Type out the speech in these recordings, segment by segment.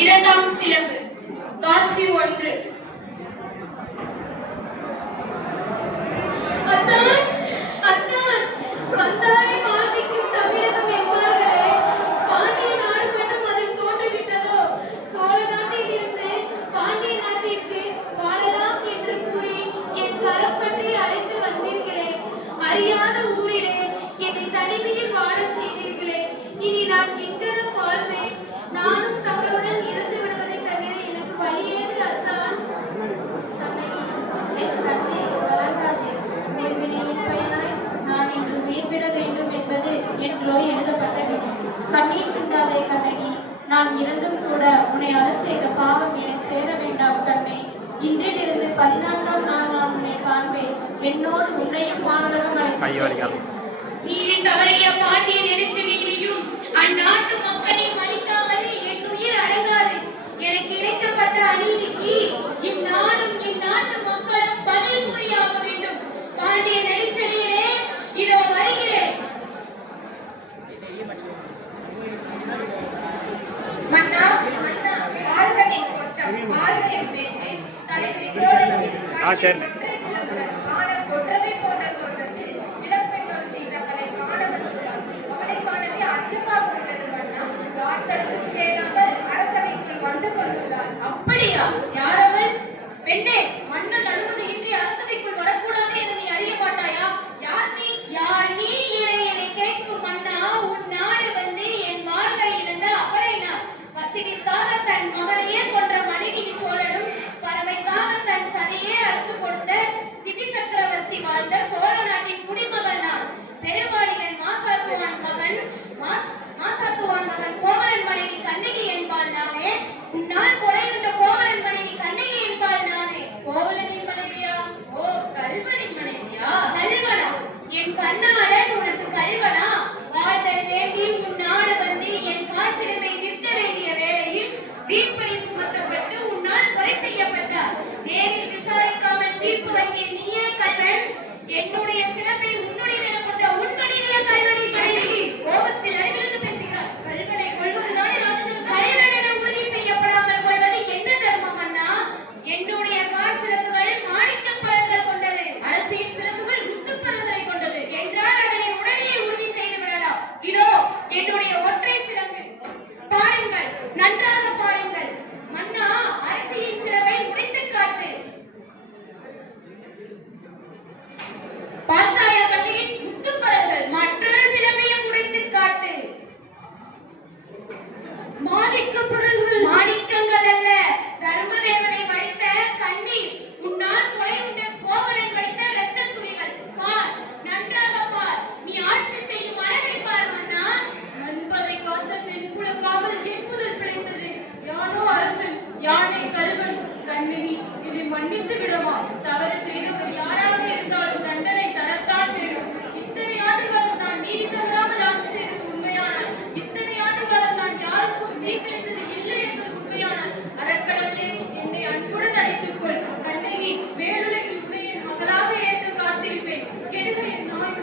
இரண்டாம் சிலம்பு காட்சி 1. அத்தான் அத்தான் வந்தாரை வாழ்விக்கும் தமிழகம் என்பார்களே, பாண்டிய நாடு மட்டும் அதில் தோன்றிவிட்டதோ? சோழ நாட்டில் இருந்து பாண்டிய நாட்டிற்கு வாழலாம் என்று கூறி என் கரம் பற்றி அழைத்து வந்தீர்களே, அறியாத ஊரிலே என்னை தனிமையில் வாழச் செய்தீர்களே. இனி நான் எங்கனம் வாழ்வேன்? நானும் தங்களுடன் இருந்து விடுவதை தவிர எனக்கு வழியேது அத்தான். என் கண்ணே கலங்காதே. நெல்வினையின் பயனாய் நான் இன்று உயிர் விட வேண்டும் என்பது என்றோ எழுதப்பட்ட விதி. கண்ணீர் சிந்தாதே கண்ணகி. நான் இருந்தும் கூட உன்னை அழச் செய்த பாவம் எனக்கு சேர வேண்டாம் கண்ணே. இன்றிலிருந்து 14ஆம் நாள் நான் உன்னை காண்பேன். என்னோடு உன்னையும் வானுலகம் அழைத்து நீதி தவறிய பாண்டிய நெடுஞ்செழியனையும் அந்நாட்டு மக்களையும் அளிக்காமல் என் உயிர் அடங்காது. எனக்கு இழைக்கப்பட்ட அநீதிக்கு இந்நாடும் இந்நாட்டு மக்களும் பதில் கூறியாக வேண்டும். பாண்டிய நெடுஞ்செழியனே, இதோ வருகிறேன். மன்னா மன்னா, ஆழ்வனின் கோற்றம் ஆழ்வையும் மேலே தலைவிரி கோலத்தில் காண கொற்றவை போன்ற தோற்றத்தில் இளம்பெண்ணொருத்தி தங்களை காண வந்துள்ளார். அவளை காணவே அச்சமாக உள்ளது மன்னா. யார் தடுத்தும் கேளாமல் அரசவைக்குள் வந்து கொண்டுள்ளார். அப்படியா? யார் அவள்? பெண்ணே, மன்னன் அனுமதியின்றி அரசவைக்குள் வரக்கூடாது என்று நீ அறிய மாட்டாயா? யார் நீ? யார் நீ என்னை கேட்கும் மன்னா? உன் நாடு வந்து என் வாழ்வை இழந்த அவளை நான். பசிவிற்காக தன் மகனையே கொன்ற மணிநீதி சோழனும், பறவைக்காக தன் சதையே அறுத்து கொடுத்த சிபி சக்கரவர்த்தி வாழ்ந்த சோழ நாட்டின் குடிமகள் நான். பெருவாளிகன் மாசாத்துவான் மகன் கோவலன் மனைவி கண்ணகி என்பாள் நானே. உன்னால் கொலையுண்ட கோவலன் மனைவி கண்ணகி என்பாள் நானே. கோவலனின் மனைவியா? ஓ, கல்வனின் மனைவியா? கல்வனா? என் கண்ணாளன் உனக்கு கல்வனா? வாழ்தல் வேண்டி உன் நாடு வந்து என் காசிலுமை நிற்க வேண்டிய வேளையில் வீண்படி சுமத்தப்பட்டு உன்னால் கொலை செய்யப்பட்டார். நேரில் விசாரிக்காமல் தீர்ப்பு வைக்க நீயே கல்வன். என்னுடைய சிறப்பை உன்னுடைய கொண்ட உன்னுடைய கல்வனின் மனைவி கோபத்தில் அறிவிலிருந்து பேசுகிறார். கல்வனை கொள்வதுதானே ராஜதர்மம். கல்வன் என உறுதி செய்யப்படாமல் கொள்வது என்ன தர்மம் அண்ணா? என்னுடைய கார் சிறப்புகள் மாணிக்கப் பரல்கள் கொண்டது, அரசின் சிறப்புகள் முத்துப்பரல்களை கொண்டது என்றால் அதனை உடனே உறுதி செய்து விடலாம். இதோ என்னுடைய ஒற்றை சிறப்பு. பாருங்கள், நன்றாக பாருங்கள் மன்னா. அரசியின் சிறப்பை உடைத்து காட்டு. பார்த்தாயா கண்ணகி? முத்துப்பரல்கள். மற்றொரு சிலம்பையும் உடைத்து காட்டு. மாணிக்கப் பரல்கள். மாணிக்கங்கள் அல்ல, தர்மதேவனை வடித்த கண்ணீர். உன்னால் கொலை உண்ட கோவலன் வடித்த இரத்த துளிகள். பார், நன்றாக பார். நீ ஆட்சி செய்யும் அளவை பார் மன்னா. நண்பதை காத்த தென்புல காவல் என்பதில் பிழைத்தது. யானோ அரசன், யானை கல்வன். கண்ணகி, என்னை மன்னித்து விடவா? தவறு செய்தவர் யாராக இருந்தாலும் தண்டனை தரத்தான் வேண்டும். இத்தனை ஆண்டுகாலம் நான் நீதி தவறாமல் ஆட்சி செய்தது உண்மையானால், இத்தனை ஆண்டுகாலம் நான் யாருக்கும் தீங்கிழைத்தது இல்லை என்பது உண்மையானால், அறக்கடவுளே, என்னை அன்புடன் அழைத்துக்கொள். கண்ணகி, வேலுலகில் உன்னை என் மகளாக ஏற்க காத்திருப்பேன். கெடுக என் நாய்.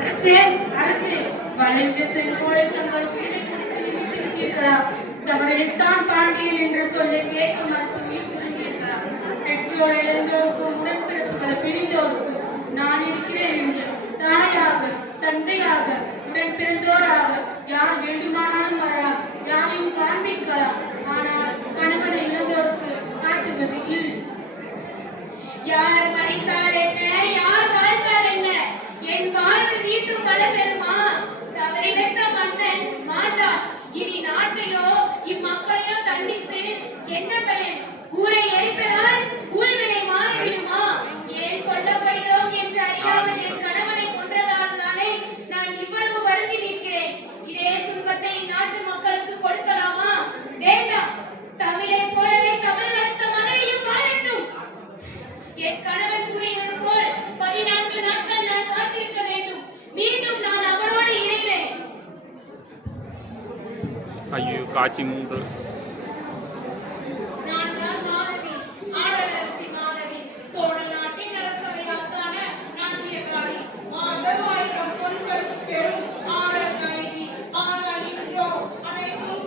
அரசே அரசே, வளைந்த செங்கோலை தங்கள் உயிரை கொடுத்து நிமித்திருக்கிறீர்களா? தவறித்தான் பாண்டியன் என்ற சொல்லை கேட்க மறுத்து உயிர் துறந்தீர்களா? பெற்றோர் இழந்தோருக்கும் உடன்பிறப்புகள் பிரிந்தோருக்கும் நான் இருக்கிறேன் என்று தாயாக தந்தையாக உடன் பிறந்தோராக யார் வேண்டுமானாலும் வரலாம், யாரையும் காண்பிக்கலாம். ஆனால் கணவனை இழந்தோருக்கு காட்டுவது இல். யார் மடித்தால் என்ன, யார் வாழ்ந்தால் என்ன? என் வாழ்வு மீண்டும் வள பெறுமா? தவறிழைத்த மன்னன் மாட்டான். இனி நாட்டையோ இம்மக்களையோ தண்டித்து என்ன பயன்? ஊரை எரிப்பதால் ஊழ்வினை மாறிவிடுமா? ஏன் கொல்லப்படுகிறோம் என்று அறியாமல் என் கணவனை கொன்றதால் தானே நான் இவ்வளவு வருந்தி நிற்கிறேன். இதே துன்பத்தை நாட்டு மக்களுக்கு கொடுக்கலாமா? வேண்டாம். தமிழை போலவே தமிழ் வளர்த்த மதுரையும் வாழட்டும். என் கணவன் கூறியது போல் 14 நாட்கள் நான் காத்திருக்க வேண்டும். மீண்டும் நான் அவரோடு இணைவேன். ஐயோ, காட்சி 3. நான் தான் மாதவி, ஆடலரசி மாதவி, சோழ நாட்டின் அரசவை ஆஸ்தான நாட்டியக்காரி. மாதம் 1000 பொன் பரிசு பெறும் ஆடல் நாயகி. ஆனால் இன்றோ அனைத்தும்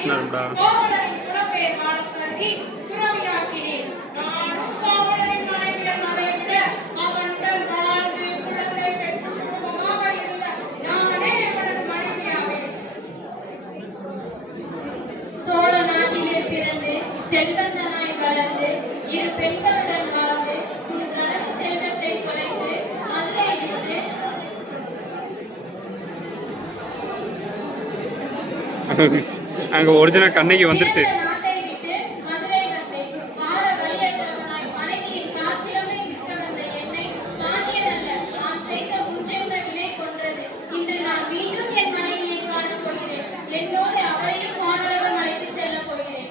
பேசினாருடா. கோவலனின் குலப்பெயர் வாழக் கருதி துறவியாக்கினேன். நானும் கோவலனின் மனைவியன் அதை விட அவனுடன் வாழ்ந்து குழந்தை பெற்று குடும்பமாக இருந்த நானே அவனது மனைவியாவேன். சோழ நாட்டிலே பிறந்து செல்வந்தனாய் வளர்ந்து இரு பெண்களுடன் வாழ்ந்து உன் கனவு செல்வத்தை தொலைத்து மதுரை விட்டு அங்க ஒரிஜினல் கண்ணகி வந்துருச்சு. பிறந்த நாட்டை விட்டு மதுரை வந்தேன். வாழ வழியற்றவனாய் மனைவியின் காற்றிலமே இருக்க வந்த என்னை பாண்டியன் அல்ல, நான் செய்த முன்ஜென்ம வினை கொன்றது. இன்று நான் மீண்டும் என் மனைவியை காணப் போகிறேன். என்னோடு அவளையும் வானுலகம் அழைத்துச் செல்லப் போகிறேன்.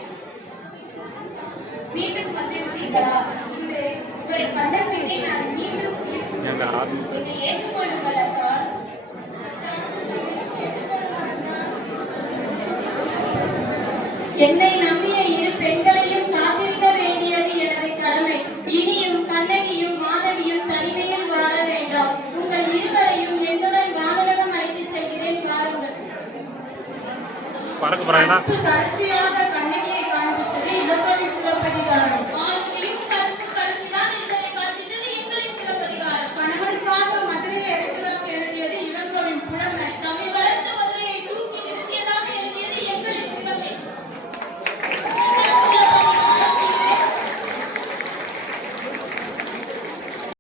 மீண்டும் வந்திருப்பீர்களா? இன்று உங்களை கண்ட பின்னே நான் மீண்டும் அந்த ஆர்மி என்னை ஏற்றுக்கொள்ளுங்கள் அத்தான். என்னை நம்பிய இரு பெண்களையும் காத்திருக்க வேண்டியது எனது கடமை. இனியும் கண்ணகியும் மாதவியும் தனிமையில் வாழ வேண்டாம். உங்கள் இருவரையும் என்னுடன் வானுலகம் அழைத்துச் செல்கிறேன், வாருங்கள். பறக்க போறாங்கடா. கடைசியாக